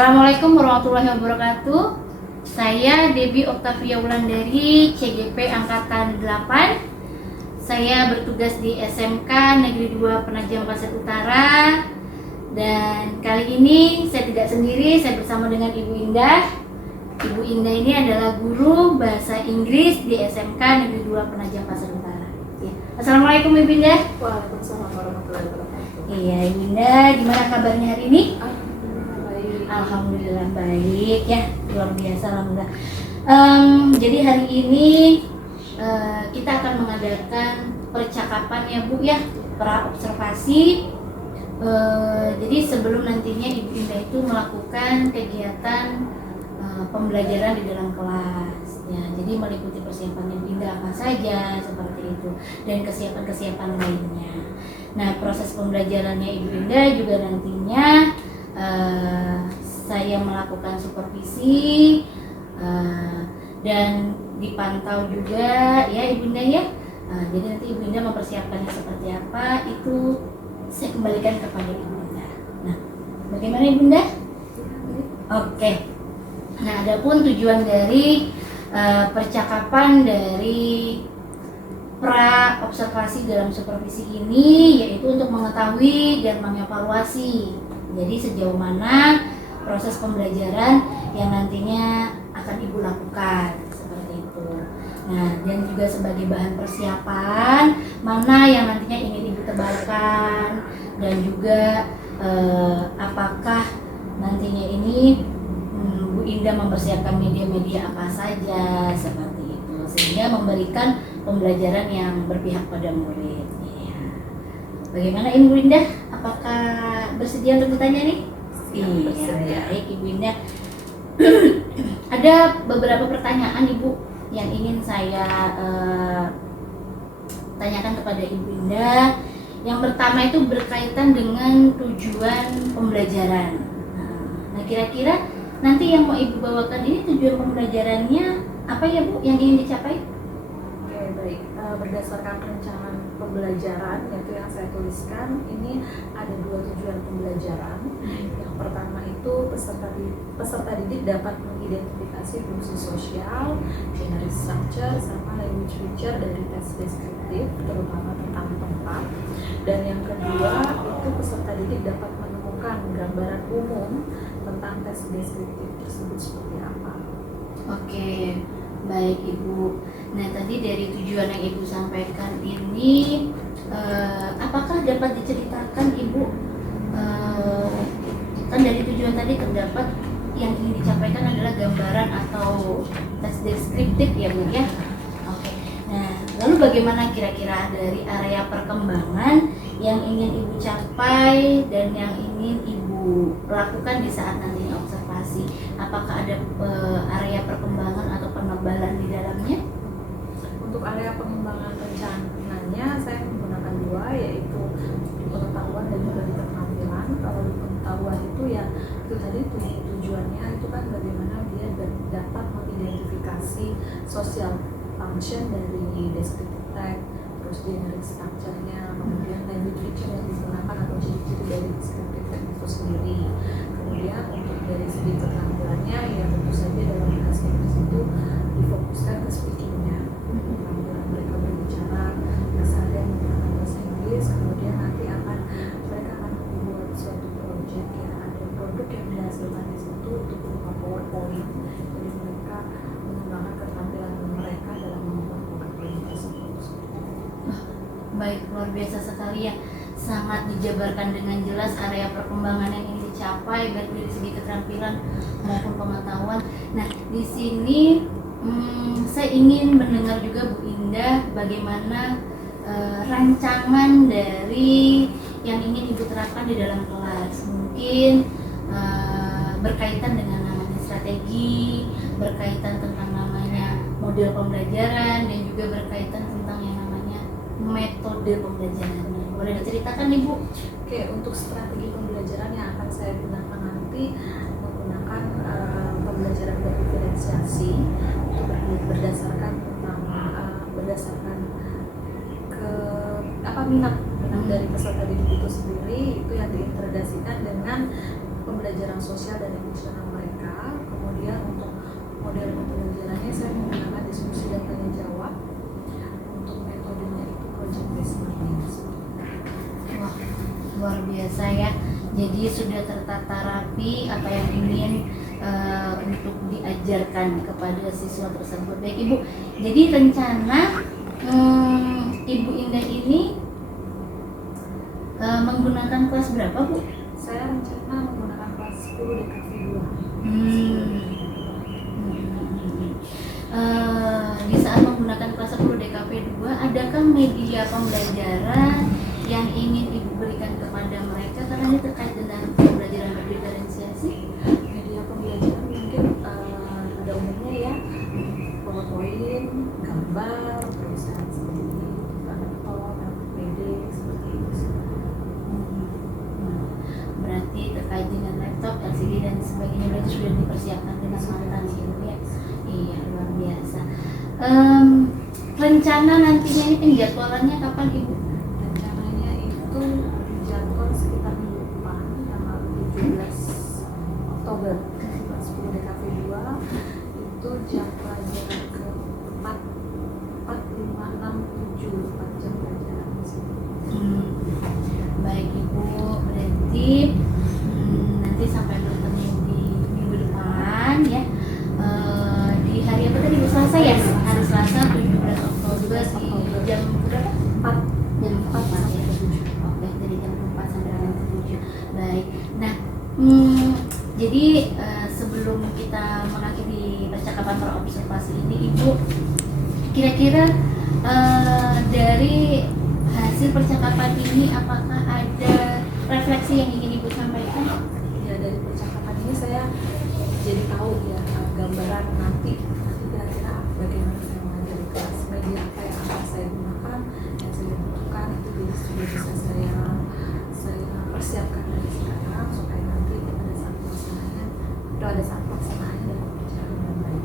Assalamualaikum warahmatullahi wabarakatuh. Saya Debbie Oktavia Wulandari, CGP Angkatan 8. Saya bertugas di SMK Negeri 2 Penajam Pasir Utara. Dan kali ini saya tidak sendiri, saya bersama dengan Ibu Indah. Ibu Indah ini adalah guru bahasa Inggris di SMK Negeri 2 Penajam Pasir Utara. Ya. Assalamualaikum Ibu Indah. Waalaikumsalam warahmatullahi wabarakatuh. Iya Ibu Indah, gimana kabarnya hari ini? Alhamdulillah baik. Alhamdulillah baik ya, luar biasa alhamdulillah. Jadi hari ini kita akan mengadakan percakapan ya Bu ya, pra-observasi. Jadi sebelum nantinya Ibu Indah itu melakukan kegiatan pembelajaran di dalam kelas ya, jadi meliputi persiapan Ibu Indah apa saja seperti itu dan kesiapan-kesiapan lainnya. Nah, proses pembelajarannya Ibu Indah juga nantinya saya melakukan supervisi dan dipantau juga ya Ibu Indah ya. Jadi nanti Ibu Indah mempersiapkannya seperti apa itu saya kembalikan kepada Ibu Indah. Nah, bagaimana Ibu Indah? Oke. Nah, adapun tujuan dari percakapan dari pra observasi dalam supervisi ini yaitu untuk mengetahui dan mengevaluasi. Jadi sejauh mana proses pembelajaran yang nantinya akan Ibu lakukan seperti itu. Nah, dan juga sebagai bahan persiapan mana yang nantinya ingin Ibu tebalkan dan juga apakah nantinya ini Bu Indah mempersiapkan media-media apa saja seperti itu sehingga memberikan pembelajaran yang berpihak pada murid. Ya. Bagaimana Ibu Indah? Apakah bersedia untuk ditanya nih? Iya, baik Ibu Indah. Ada beberapa pertanyaan Ibu yang ingin saya tanyakan kepada Ibu Indah. Yang pertama itu berkaitan dengan tujuan pembelajaran. Nah, kira-kira nanti yang mau Ibu bawakan ini tujuan pembelajarannya apa ya Bu yang ingin dicapai? Oke, baik. Berdasarkan rencana pembelajaran yaitu yang saya tuliskan, ini ada 2 tujuan pembelajaran. Yang pertama itu peserta didik dapat mengidentifikasi fungsi sosial, generic structure, sama language feature dari tes deskriptif, terutama tentang tempat. Dan yang kedua itu peserta didik dapat menemukan gambaran umum tentang tes deskriptif tersebut seperti apa. Oke, baik Ibu. Nah, tadi dari tujuan yang Ibu sampaikan ini, apakah dapat diceritakan Ibu, kan dari tujuan tadi terdapat yang ingin disampaikan adalah gambaran atau tes deskriptif ya Bu ya? Oke. Nah, lalu bagaimana kira-kira dari area perkembangan yang ingin Ibu capai dan yang ingin Ibu lakukan di saat nantinya observasi? Apakah ada area perkembangan atau penebalan di dalamnya? Untuk area pengembangan rencananya saya menggunakan 2, yaitu di pengetahuan dan juga di keterampilan. Kalau di pengetahuan itu ya itu tadi tujuannya itu kan bagaimana dia dapat mengidentifikasi social function dari descriptive text, terus generic structure-nya, kemudian language feature yang digunakan atau ciri-ciri dari descriptive text itu sendiri. Kemudian untuk dari segi keterampilannya ya tentu saja dalam bahasa Inggris itu difokuskan ke speaking-nya, keterampilan mereka berbicara keseharian menggunakan bahasa Inggris. Kemudian nanti mereka akan membuat suatu project ya, ada produk yang dihasilkan di situ untuk berupa PowerPoint. Jadi mereka mengembangkan keterampilan mereka dalam membuat PowerPoint tersebut. Baik, luar biasa sekali ya. Sangat dijabarkan dengan jelas area perkembangan yang ingin dicapai baik dari segi keterampilan maupun pengetahuan. Nah, di sini saya ingin mendengar juga Bu Indah bagaimana rancangan dari yang ingin Ibu terapkan di dalam kelas. Mungkin berkaitan dengan namanya strategi, berkaitan tentang namanya model pembelajaran, dan juga berkaitan tentang yang namanya metode pembelajaran. Boleh diceritakan Ibu? Oke, untuk strategi pembelajaran yang akan saya gunakan nanti menggunakan pembelajaran berdiferensiasi itu berdasarkan ke minat dari peserta didik itu sendiri, itu yang diintegrasikan dengan pembelajaran sosial dan emosional mereka. Kemudian untuk model pembelajarannya saya menggunakan diskusi dan tanya jawab. Untuk metodenya itu project based learning. Wah, luar biasa ya. Jadi sudah tertata rapi apa yang ingin untuk diajarkan kepada siswa tersebut. Baik Ibu, jadi rencana Ibu Indah ini menggunakan kelas berapa Bu? Saya rencana menggunakan kelas 10 DKV 2. Di saat menggunakan kelas 10 DKV 2, adakah media pembelajaran yang ingin Ibu berikan kepada mereka karena ini terkait dengan pembelajaran berdiferensiasi? Media pembelajaran mungkin pada umumnya ya PowerPoint, gambar, tulisan seperti laptop, PD seperti itu. Berarti terkait dengan laptop, LCD dan sebagainya berarti sudah dipersiapkan dengan matang Ibu ya. Iya, luar biasa. Rencana nantinya ini penjadwalannya kapan Ibu? Rencananya itu jadwal sekitar minggu depan tanggal 17 Oktober kelas 10 DKV 2 itu jam pelajaran ke 4, 5, 6, 7 4 jam pelajaran di sini. Baik Ibu, berarti nanti sampai bertemu di minggu depan ya. Di hari apa tadi Bu? Selasa ya? Hari Selasa 17 Oktober di jam berapa? 4 Jam 4 sampai ya. ke 7. Oke, dari jam 4 sampai jam 7. Baik. Nah, jadi sebelum kita mengakhiri percakapan observasi ini, Ibu, kira-kira dari hasil percakapan ini apakah ada refleksi yang ingin Ibu sampaikan? Ya, dari percakapan ini saya jadi tahu ya gambaran nanti kira-kira bagaimana saya mengajar di kelas, media apa yang akan saya gunakan, yang saya butuhkan itu jadi sudah bisa saya persiapkan dari sekarang supaya nanti pada saat pelaksanaannya dan berjalan dengan baik.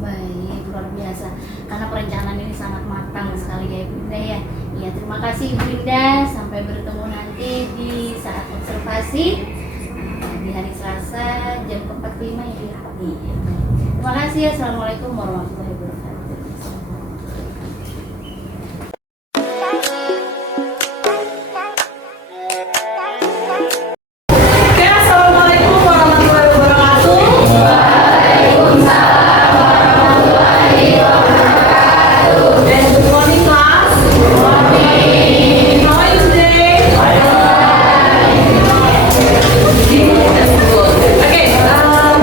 Baik, luar biasa. Karena perencanaan ini sangat matang sekali ya Ibu Indah ya. Ya, terima kasih Ibu Indah. Sampai bertemu nanti di saat observasi di hari Selasa jam 4.45 ya. Iya. Terima kasih. Assalamualaikum warahmatullahi wabarakatuh. Oke, assalamualaikum warahmatullahi wabarakatuh. And good morning, class. Good morning. How are you today? That's good. Okay,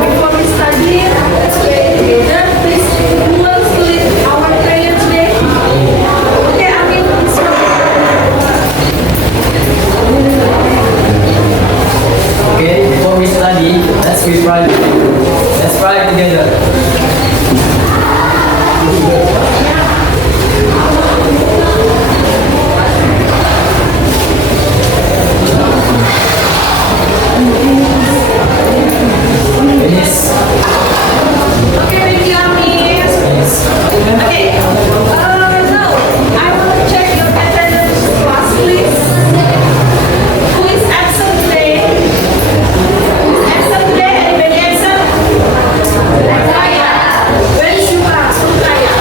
before we study, let's pray together. Please, who wants to lead our prayer today? Okay, Amin, please. Okay, before we study, let's pray. Let's pray together. Finish. Okay, thank you, Amin. Okay, now I want to check your attendance class, please. Who is absent today? Who is absent today? Anybody absent? Saya. Where is Shuka? Sukaya.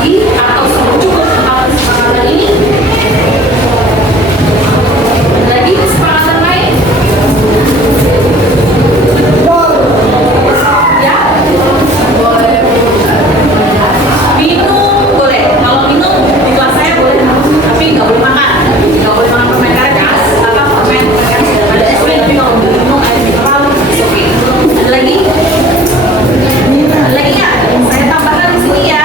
lagi atau cukup atas kesepakatan ini? Ada lagi kesepakatan lain? Ya? Boleh. Minum boleh. Kalau minum di kelas saya boleh, tapi nggak boleh makan. Nggak boleh makan permen karet gas, apa permen kan sudah ada es krim, tapi kalau mau minum air mineral, it's okay. Ada lagi? Ada lagi ya? Saya tambahkan di sini ya.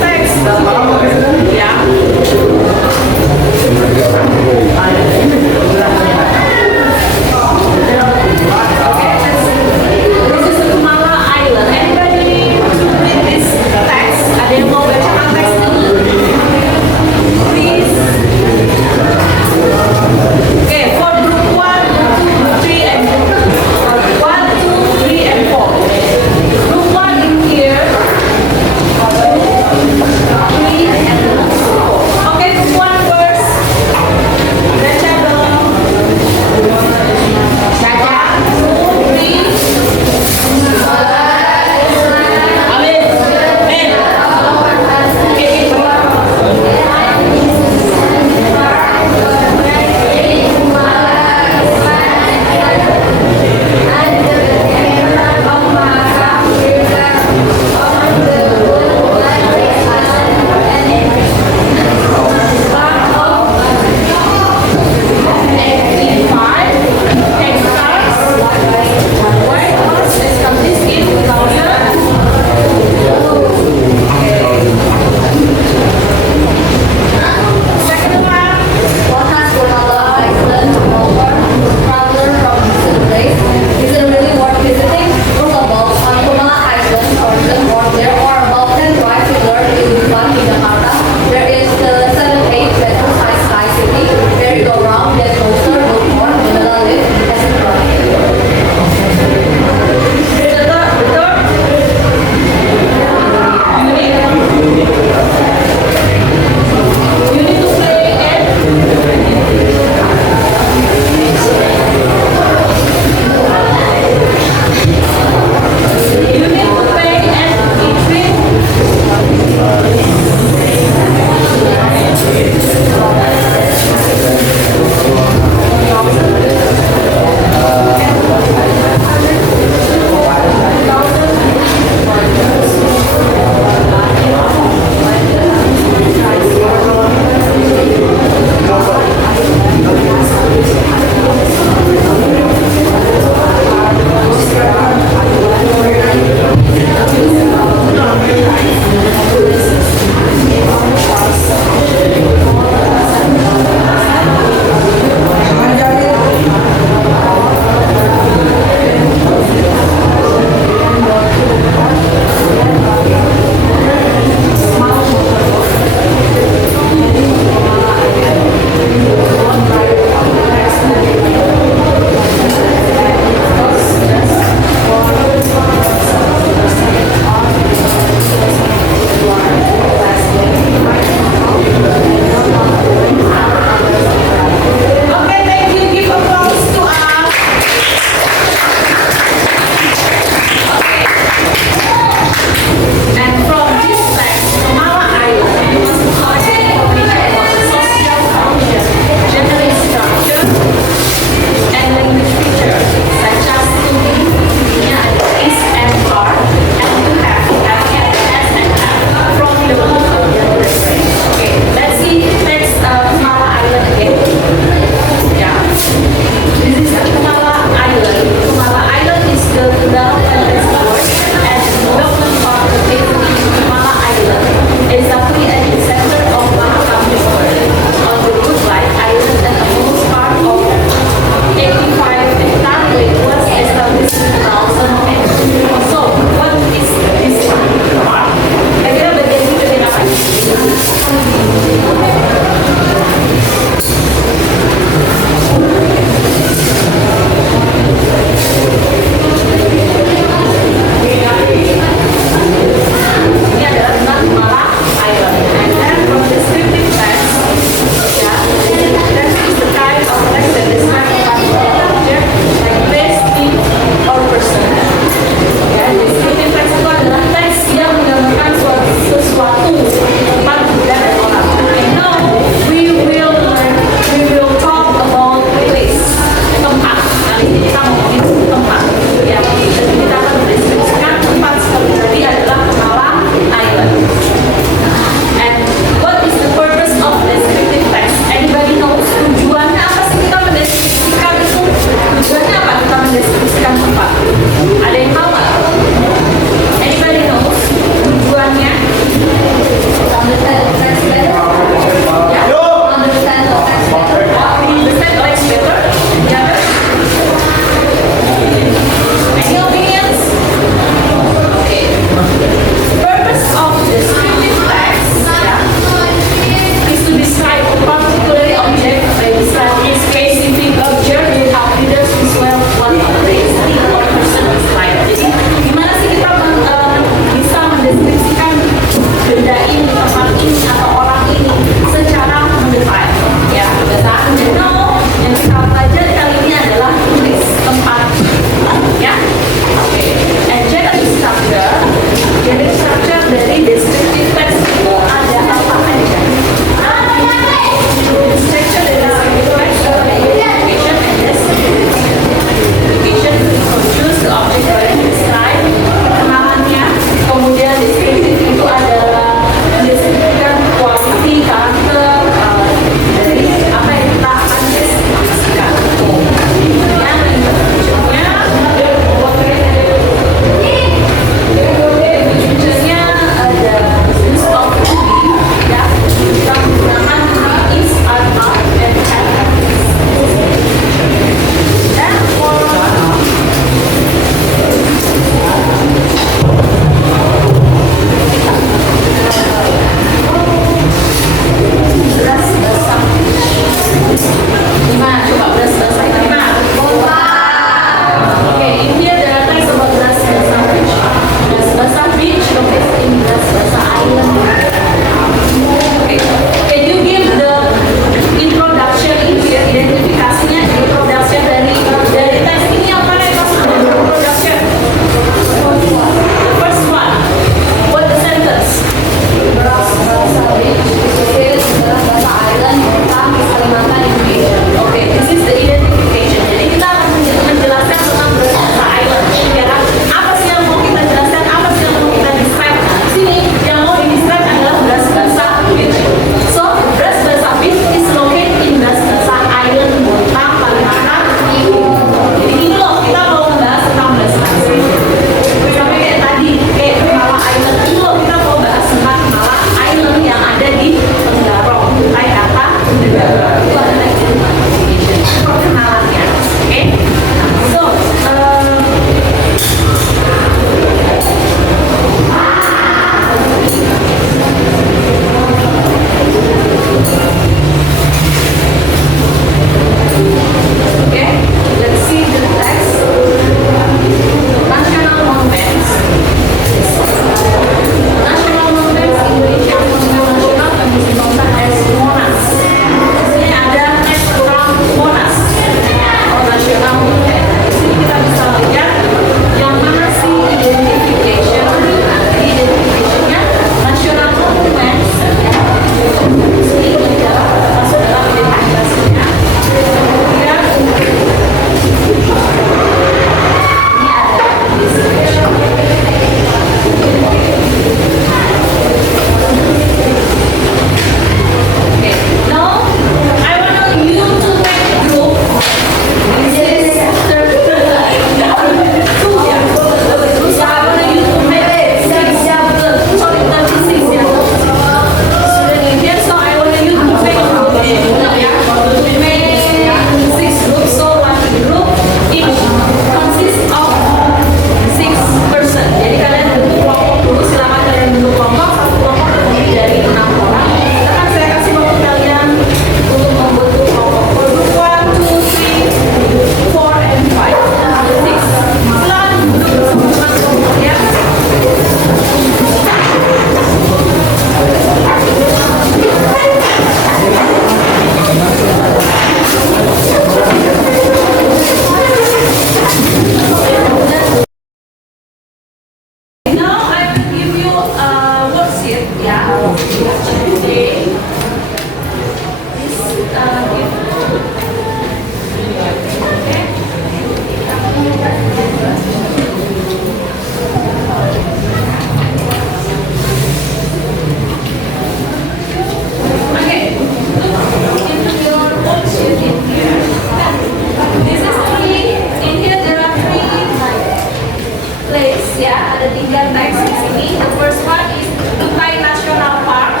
ya, ada 3 teks di sini. The first one is Kutai National Park,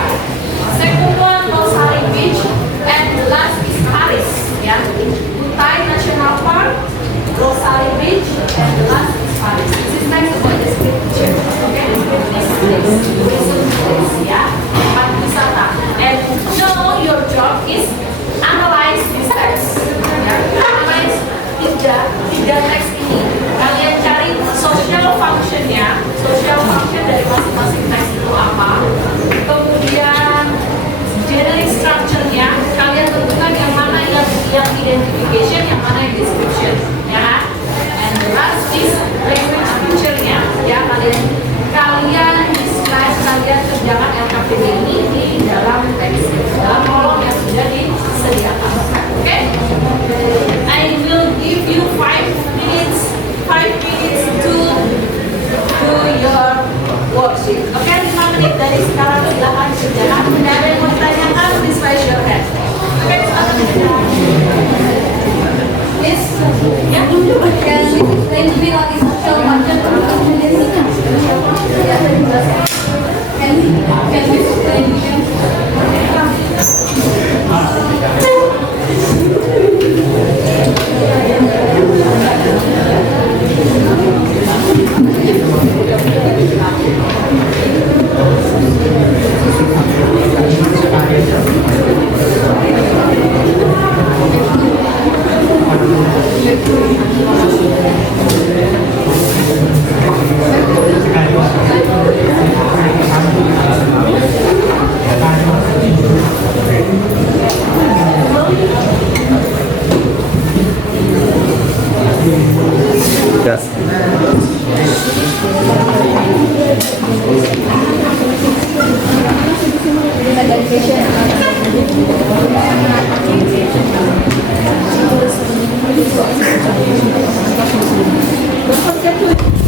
second one Losari Beach, and the last is Paris ya. Kutai National Park, Losari Beach, and the last is Paris. This is next to the picture. Okay, this place ya, tempat wisata. And now your job is analyze this text. Ya, analyze tiga teks ini. Kalian cari social function-nya, social function dari masing-masing teks itu apa. Kemudian generic structure-nya, kalian tentukan yang mana yang identification, yang mana yang description, ya kan? And the last is language feature-nya, ya kalian describe, kalian kerjakan LKPD ini di dalam teks, dalam kolom yang sudah disediakan. Oke? I will give you 5 minutes to do your worksheet. Oke, 5 menit dari sekarang silakan kerjakan. Tidak ada yang mau ditanyakan, please raise your hand. Oke, silakan kerjakan. Yes, ya. Can we lagi social function? Can we explain?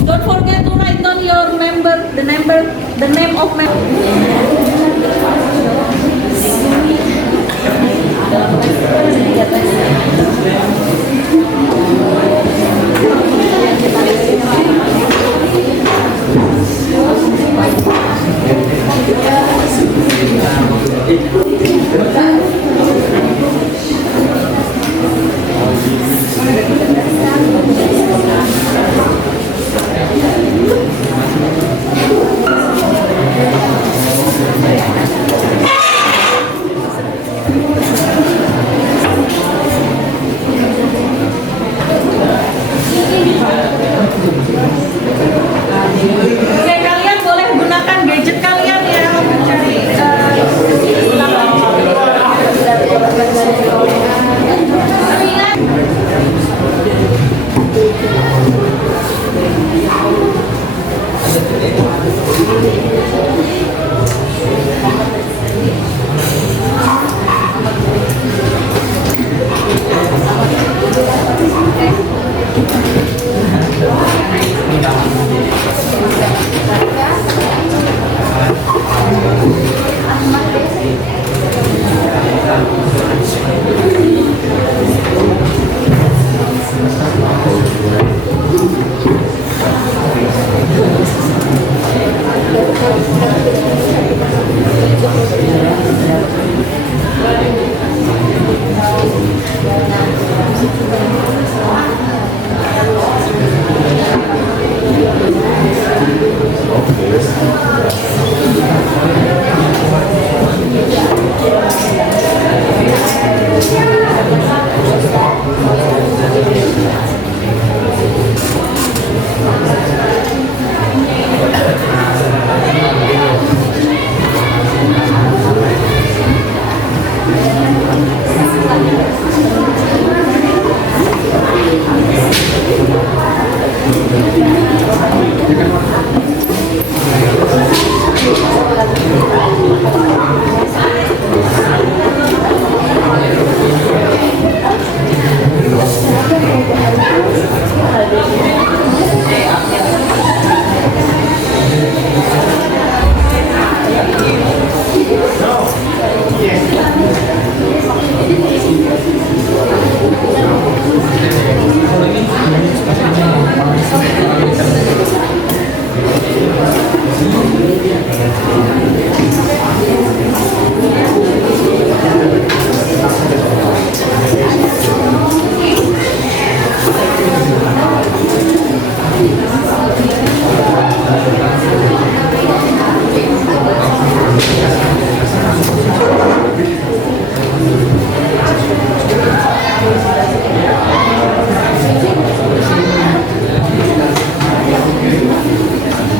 Don't forget to write down your the name of Oke, kalian boleh gunakan gadget kalian ya mencari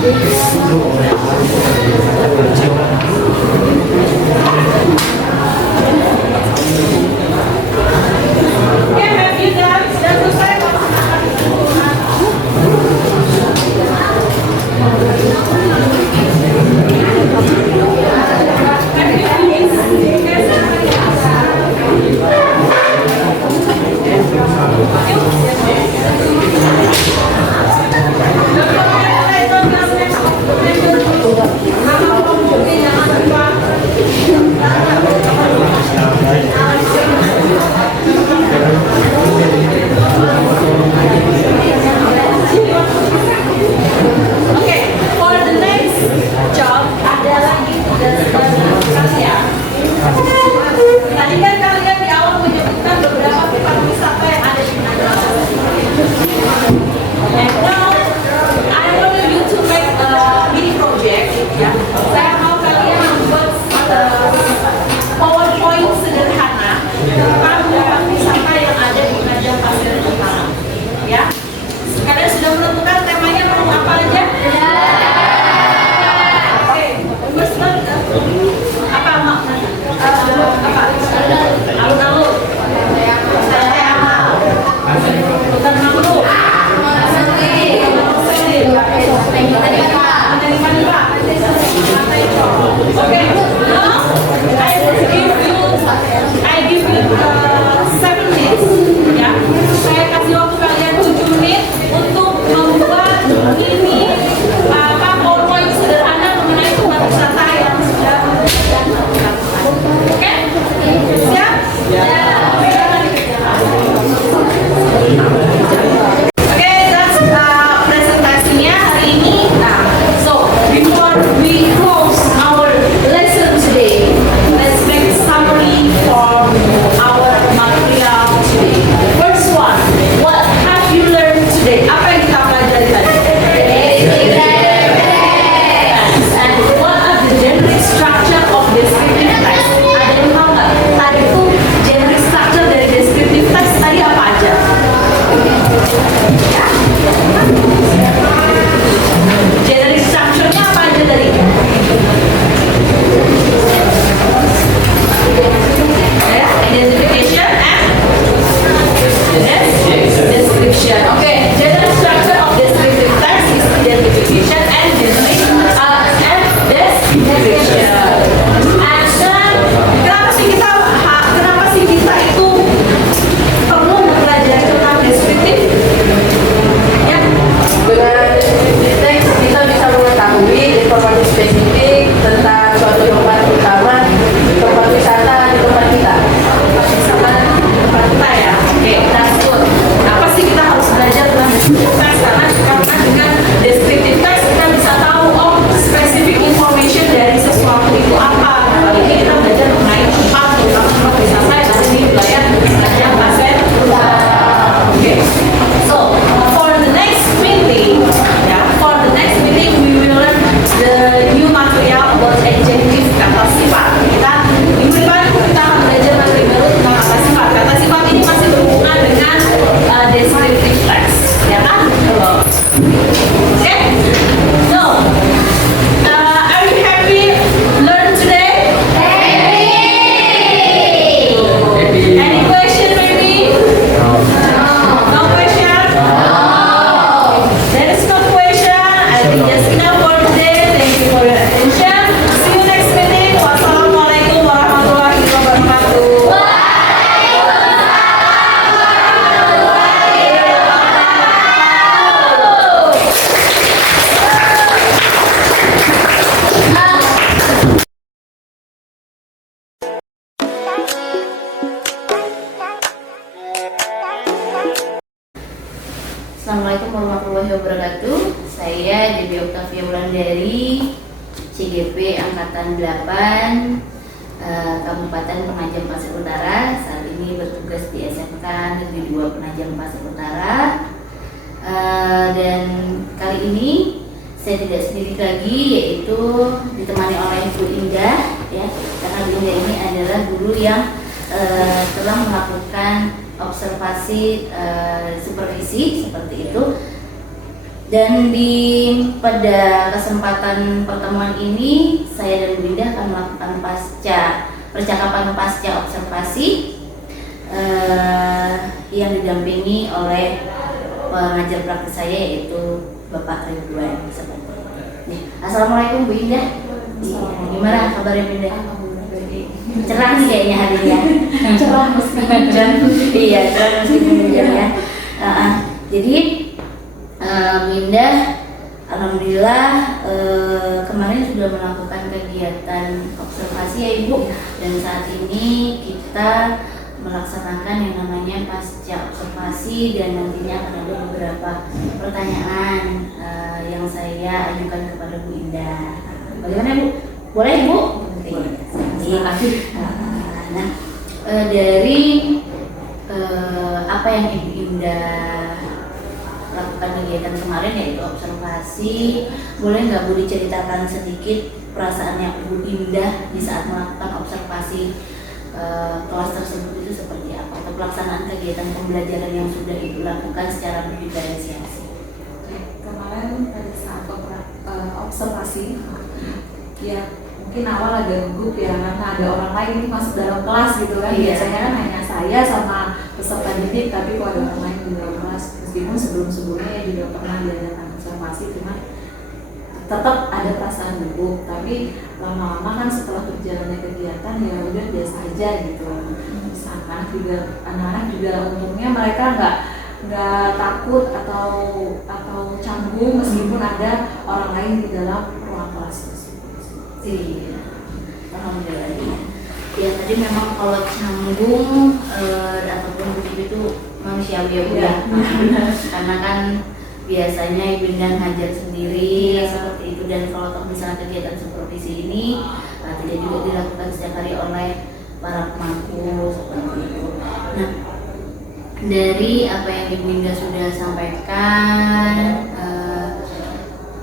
have you done? Sudah selesai? Okay, for the next job ada lagi tugas dari kalian. Tadi kan kalian di awal menyebutkan beberapa tempat wisata yang ada di Manado. And now I want you to make a mini project. Ya, saya mau kalian membuat PowerPoint sederhana tentang tempat wisata yang ada di Penajam Pasir Utara. Ya, kalian sudah menentukan temanya mau apa aja? Oke, first one, apa mak? Apa? Alun-alun. Saya mau. Hutan mangrove. Okay, now I give you 7 minutes. Ya, saya kasih waktu kalian 7 menit untuk membuat ini PowerPoint sederhana mengenai tempat wisata yang sudah dilakukan. Oke? Siap? Oke, that's presentasinya hari ini. Nah, so before we close our lesson today, let's make a summary for our material today. First one, what have you learned today? Apa yang kita pelajari tadi? And what are the generic structure of descriptive text? Ada yang tahu nggak? Tadi itu generic structure dari descriptive text tadi apa aja? Ya? Generic structure-nya apa aja tadi? Ya, identification and description. Okay, general structure of descriptive text is identification and description. And then, kenapa sih kita itu perlu mempelajari tentang deskriptif? Ya, Dengan teks kita bisa mengetahui informasi spesifik tentang suatu tempat utama, tempat wisata di tempat kita. sama tempat kita ya. Oke, that's good. Apa sih kita harus belajar tentang deskriptif text? Karena dengan deskriptif text kita bisa tahu specific information dari sesuatu itu apa. Kali ini kita belajar mengenai tempat wisata yang ada di wilayah Penajam Pasir Utara. Oke, so for the next meeting, we will learn the new material about adjective kata sifat. Minggu depan kita akan belajar materi baru tentang kata sifat. Kata sifat ini masih berhubungan dengan descriptive text, ya kan? Oke, so are you happy learn today? Any question maybe? No question? There is no question. I think just enough for today. Thank you for your attention. See you next meeting. Wassalamualaikum warahmatullahi wabarakatuh. Assalamualaikum warahmatullahi wabarakatuh. Saya Debbie Octavia Wulandari, CGP Angkatan 8, Kabupaten Penajam Pasir Utara. Saat ini bertugas di SMK Negeri 2 Penajam Pasir Utara. Dan kali ini saya tidak sendiri lagi, yaitu ditemani oleh Bu Indah, ya. Karena Bu Indah ini adalah guru yang telah melakukan observasi supervisi seperti itu Dan pada kesempatan pertemuan ini saya dan Bu Indah akan melakukan percakapan pasca observasi yang didampingi oleh pengajar praktik saya yaitu Bapak Ridwan. Assalamualaikum Bu Indah. Gimana kabarnya Bu Indah? Cerah nih kayaknya hari ini ya. Cerah meski hujan. Iya, cerah meskipun hujan ya. Jadi Bu Indah, alhamdulillah kemarin sudah melakukan kegiatan observasi ya Ibu. Dan saat ini kita melaksanakan yang namanya pasca observasi dan nantinya akan ada beberapa pertanyaan yang saya ajukan kepada Bu Indah. Bagaimana Bu? Boleh Bu? Terima kasih. Nah, dari apa yang Ibu Indah lakukan kegiatan kemarin yaitu observasi, boleh nggak Bu diceritakan sedikit perasaannya Bu Indah di saat melakukan observasi kelas tersebut itu seperti apa, atau pelaksanaan kegiatan pembelajaran yang sudah Ibu lakukan secara berdiferensiasi? Kemarin pada saat observasi, ya mungkin awal agak gugup ya karena ada orang lain ini masuk dalam kelas gitu kan. Biasanya kan hanya saya sama peserta didik, tapi kok ada orang lain di dalam kelas, meskipun sebelumnya juga pernah diadakan observasi, cuman tetap ada perasaan gugup. Tapi lama-lama kan setelah berjalannya kegiatan ya udah biasa aja gitu. Terus anak-anak juga untungnya mereka nggak takut atau canggung meskipun ada orang lain di dalam ruang kelas tersebut. Iya, alhamdulillah. Ya tadi memang kalau canggung ataupun begitu itu manusiawi ya Bu ya. Karena kan biasanya Ibu Indah ngajar sendiri seperti itu, dan kalau misalnya kegiatan supervisi ini tidak juga dilakukan setiap hari oleh para pemangku seperti itu. Nah, dari apa yang Ibu Indah sudah sampaikan,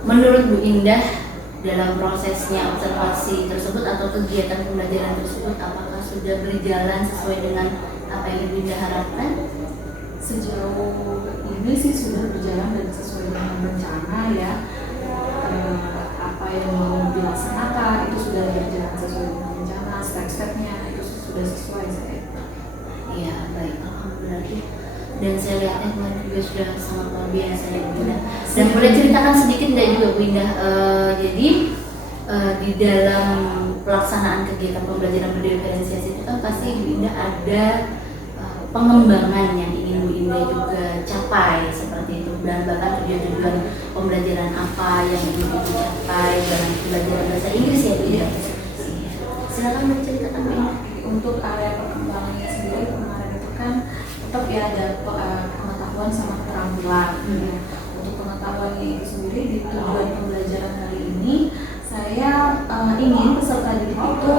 menurut Bu Indah dalam prosesnya observasi tersebut atau kegiatan pembelajaran tersebut, apakah sudah berjalan sesuai dengan apa yang Ibu Indah harapkan? Sejauh ini sih sudah berjalan dan sesuai dengan rencana ya. Apa yang mau dilaksanakan itu sudah berjalan sesuai dengan rencana, step-stepnya itu sudah sesuai saya. Iya, baik, alhamdulillah. Dan saya lihatnya kemarin juga sudah sangat luar biasa ya Bu Indah. Dan boleh ceritakan sedikit enggak juga Bu Indah, jadi di dalam pelaksanaan kegiatan pembelajaran berdiferensiasi itu kan pasti Bu Indah ada pengembangan yang ingin Bu Indah juga capai seperti itu, dan bahkan tujuan pembelajaran apa yang ingin Ibu capai dalam pembelajaran bahasa Inggris ya Bu ya. Silakan menceritakan Bu Indah. Untuk area perkembangannya sendiri kemarin itu kan tetap ya ada pengetahuan sama keterampilan. Untuk pengetahuannya itu sendiri di tujuan pembelajaran kali ini saya ingin peserta didik itu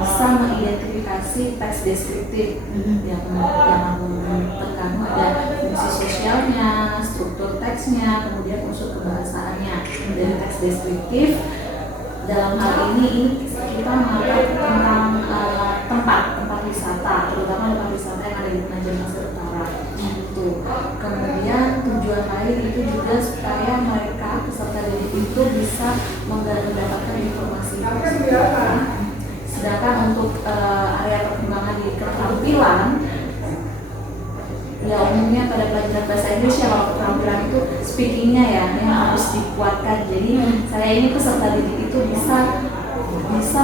bisa mengidentifikasi teks deskriptif yang terkandung ada fungsi sosialnya, struktur teksnya, kemudian unsur kebahasaannya. Dari teks deskriptif dalam hal ini kita mengangkat tentang tempat wisata, terutama tempat wisata yang ada di Penajam Pasir Utara. Kemudian tujuan lain itu juga supaya mereka peserta didik itu bisa mendapatkan informasi. Sedangkan untuk area perkembangan di keterampilan, ya umumnya pada pelajaran bahasa Inggris ya, kalau keterampilan itu speakingnya ya yang harus dikuatkan. Jadi saya ini peserta didik itu bisa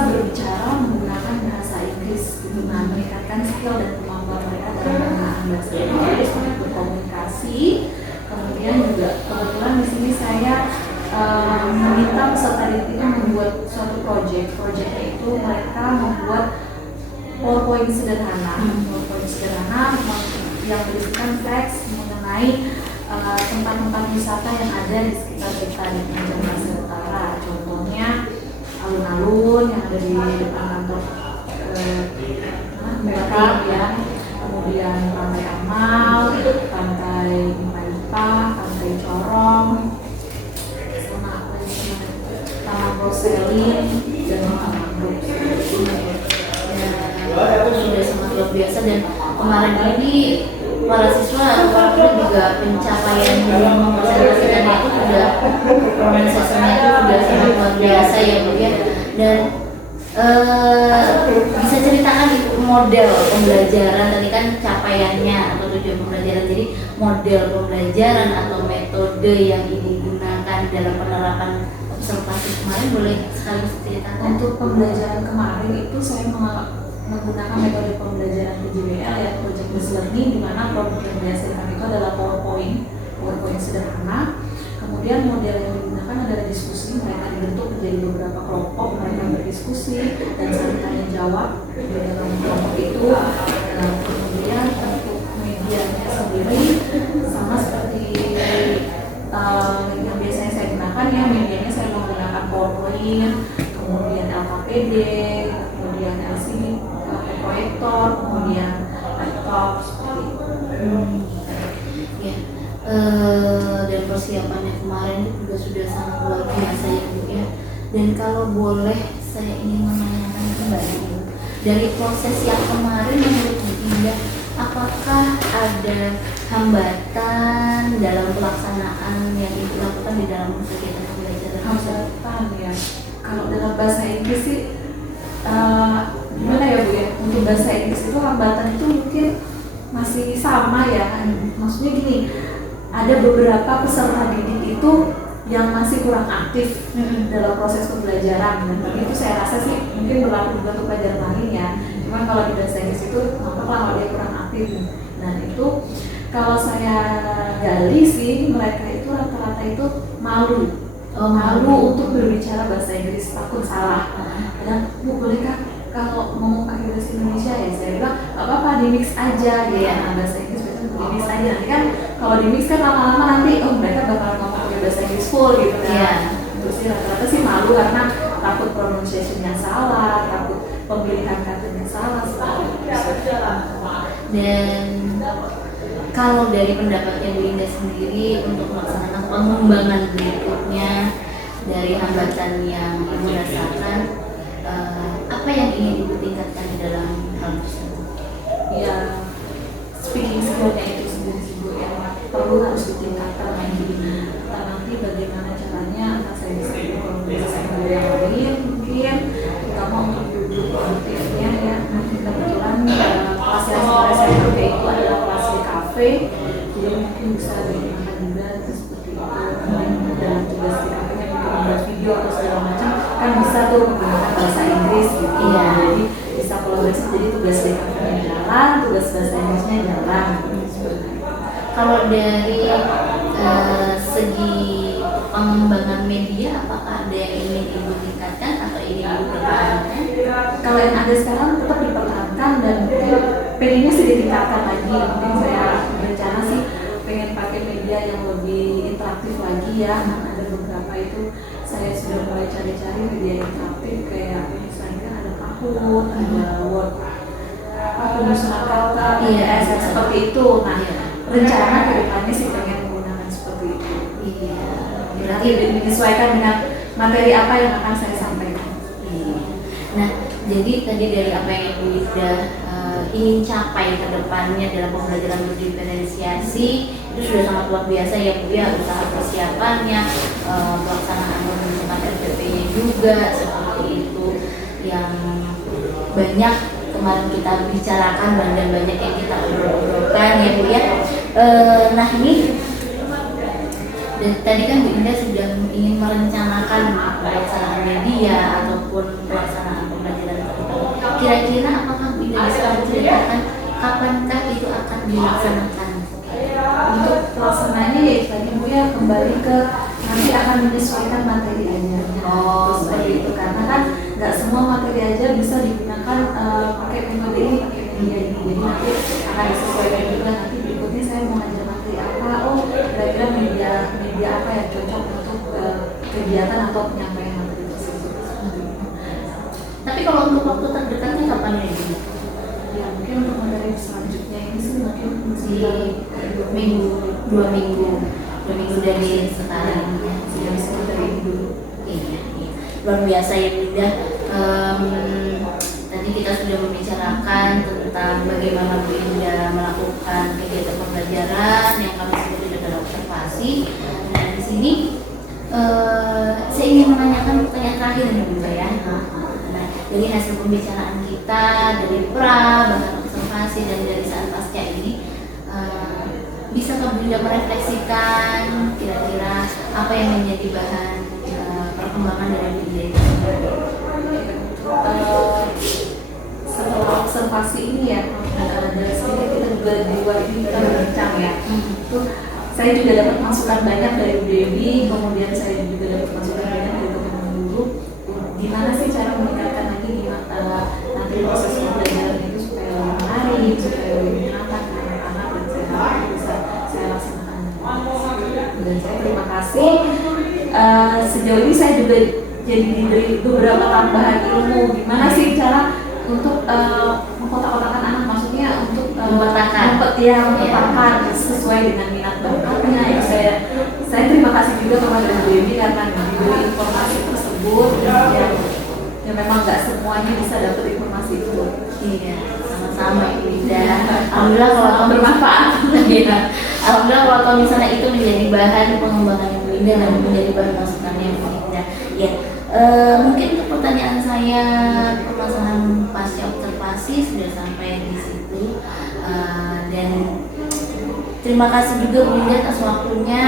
berbicara menggunakan bahasa Inggris gitu, meningkatkan skill dan kemampuan mereka dalam menggunakan bahasa Inggris untuk berkomunikasi. Kemudian juga kebetulan di sini saya meminta peserta didik itu membuat suatu project itu mereka membuat PowerPoint sederhana yang berisikan teks mengenai tempat-tempat wisata yang ada di sekitar kita di Penajam Pasir Utara. Contohnya alun-alun yang ada di depan kantor Mekar ya, kemudian Pantai Amal, Pantai Impa, Pantai Corong, sama Taman Roselin dan Taman Mangrove. Sudah sangat luar biasa, dan kemarin ini para siswa atau para murid juga pencapaian dalam mempresentasikannya itu sudah organisasinya itu sudah sangat luar biasa ya Bu ya. Dan bisa ceritakan Ibu model pembelajaran tadi kan capaiannya atau tujuan pembelajaran, jadi model pembelajaran atau metode yang digunakan dalam penerapan observasi kemarin boleh sekali ceritakan? Untuk pembelajaran kemarin itu saya menggunakan metode pembelajaran PJBL ya, Project Based Learning, di mana produk yang dihasilkan itu adalah PowerPoint sederhana. Kemudian model yang digunakan adalah diskusi, mereka dibentuk menjadi beberapa kelompok, mereka berdiskusi dan saling tanya jawab di dalam kelompok itu. Kemudian untuk medianya sendiri sama seperti yang biasanya saya gunakan ya, medianya saya menggunakan PowerPoint, kemudian LKPD, kemudian LCD, proyektor, kemudian laptop seperti itu. Ya. Dan persiapannya kemarin itu juga sudah sangat luar biasa ya Bu ya. Dan kalau boleh saya ingin menanyakan kembali Bu, dari proses yang kemarin menurut Bu Indah, apakah ada hambatan dalam pelaksanaan yang Ibu lakukan di dalam kegiatan pembelajaran? Hambatan ya, kalau dalam bahasa Inggris sih gimana ya Bu ya, untuk bahasa Inggris itu hambatan itu mungkin masih sama ya, maksudnya gini, ada beberapa peserta didik itu yang masih kurang aktif dalam proses pembelajaran. Dan itu saya rasa sih mungkin berlaku juga untuk pelajaran lain ya. Cuman kalau di bahasa Inggris itu nampak kalau dia kurang aktif. Dan itu kalau saya gali sih, mereka itu rata-rata itu malu. Malu untuk berbicara bahasa Inggris, takut salah. Dan Bu, bolehkah kalau ngomong pakai bahasa Indonesia ya? Saya bilang gak apa-apa, di mix aja gitu. Nah, bahasa Inggris di mix aja, nanti kan kalau di mix kan lama-lama nanti mereka bakal ngomong pakai bahasa Inggris full gitu kan. Iya. Terus sih rata-rata sih malu karena takut pronunciation-nya salah, takut pemilihan katanya salah. Dan kalau dari pendapatnya Bu Indah sendiri untuk melaksanakan pengembangan berikutnya dari hambatan yang Ibu rasakan, apa yang ingin Ibu tingkatkan di dalam hal tersebut? Ya, speaking skill-nya itu sendiri sih Bu, yang perlu harus ditingkatkan lagi. Dan nanti bagaimana caranya anak saya bisa berkomunikasi dengan yang lain, mungkin terutama untuk duduk produktifnya ya. Kebetulan kelas yang sebenarnya saya pakai itu adalah kelas di kafe, jadi mungkin bisa digunakan juga seperti itu. Kemudian dalam tugas di kafe mungkin membuat video atau segala macam kan bisa tuh menggunakan bahasa Inggris gitu. Iya. Jadi bisa kolaborasi, jadi tugas di kafe jalan, tugas bahasa Inggrisnya jalan. Kalau dari segi pengembangan media, apakah ada yang ingin Ibu tingkatkan atau ingin Ibu pertahankan? Kalau yang ada sekarang tetap dipertahankan dan pengennya sih ditingkatkan lagi. Mungkin saya berencana sih pengen pakai media yang lebih interaktif lagi ya. Ada beberapa itu saya sudah mulai cari-cari media interaktif, kayak misalnya kan ada Kahoot, ada Word, penyusunan kata, seperti itu. Nah, rencana kedepannya sih pengen menggunakan seperti itu. Iya. Berarti menyesuaikan dengan materi apa yang akan saya sampaikan. Iya. Nah, jadi tadi dari apa yang Ibu Ida ingin capai ke depannya dalam pembelajaran berdiferensiasi itu sudah sangat luar biasa ya Bu ya, usaha persiapannya, pelaksanaan pembentukan RPP-nya juga seperti itu, yang banyak kemarin kita bicarakan dan banyak yang kita obrolkan ya Bu ya. Nah ini dan tadi kan Bu Indah sudah ingin merencanakan pelaksanaan media ataupun pelaksanaan pembelajaran tertutup. Kira-kira apakah Bu Indah bisa menceritakan kapankah itu akan dilaksanakan? Untuk pelaksanaannya ya tadi Bu ya, kembali ke nanti akan menyesuaikan materi aja. Seperti itu, karena kan nggak semua materi aja bisa digunakan pakai metode ini, pakai media ini. Jadi nanti akan disesuaikan juga, nanti berikutnya saya mau ngajar materi apa, kira-kira media apa yang cocok untuk kegiatan atau penyampaian materi tersebut. Tapi kalau untuk waktu terdekatnya kapan ya Bu? Ya mungkin untuk materi selanjutnya ini sih mungkin Di dua minggu dari sekarang ya. yang bisa kita ini dulu. Iya, luar biasa ya Bu Indah. Tadi tadi kita sudah membicarakan tentang bagaimana Bu Indah melakukan kegiatan pembelajaran yang kami sebut dengan observasi. Nah, di sini saya ingin menanyakan pertanyaan terakhir nih Bu ya. Nah, dari hasil pembicaraan kita dari pra, bahkan observasi dan dari saat pasca ini, bisakah Bu Indah merefleksikan kira-kira apa yang menjadi bahan perkembangan dari Bu Indah itu sendiri? Setelah observasi ini ya, dari sini kita juga di luar ini kita berbincang ya. Saya juga dapat masukan banyak dari Bu Dewi, kemudian saya juga dapat masukan banyak dari teman-teman guru. Gimana sih cara meningkatkan lagi nanti proses pembelajaran itu supaya lebih menarik, supaya lebih menyenangkan anak-anak, dan saya bisa saya laksanakan. Dan saya terima kasih. Sejauh ini saya juga jadi diberi beberapa tambahan ilmu gimana sih cara untuk mengkotak-kotakan anak, maksudnya untuk Memetakan sesuai dengan minat bakatnya. Ya, saya terima kasih juga kepada Bu Dewi karena diberi informasi tersebut yang memang nggak semuanya bisa dapat informasi itu. Iya, sama-sama Ibu Indah. Alhamdulillah kalau Bermanfaat. Iya. Alhamdulillah kalau misalnya itu menjadi bahan pengembangan Ibu Indah dan menjadi bahan masukannya Ibu Indah. Ya, mungkin untuk pertanyaan saya permasalahan pasca observasi sudah sampai di situ. Dan terima kasih juga Bu Indah atas waktunya.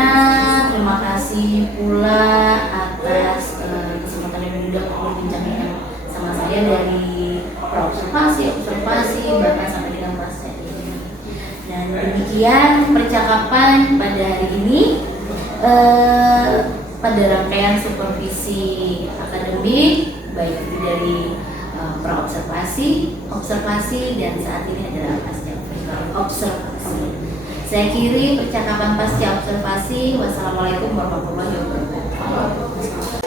Terima kasih pula atas kesempatan Ibu Indah untuk berbincang sama saya dari observasi, bahkan sampai dengan pasca ini. Dan demikian percakapan pada hari ini pada rangkaian supervisi akademik baik itu dari observasi dan saat ini adalah pasca observasi. Saya kiri percakapan pasca observasi. Wassalamualaikum warahmatullahi wabarakatuh.